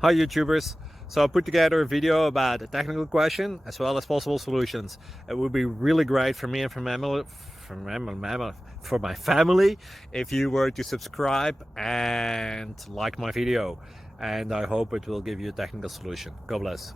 Hi YouTubers! So I put together a video about a technical question as well as possible solutions. It would be really great for me and for my family if you were to subscribe and like my video, and I hope it will give you a technical solution. God bless.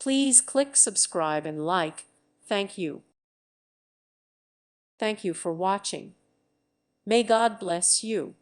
Please click subscribe and like. Thank you. Thank you for watching. May God bless you.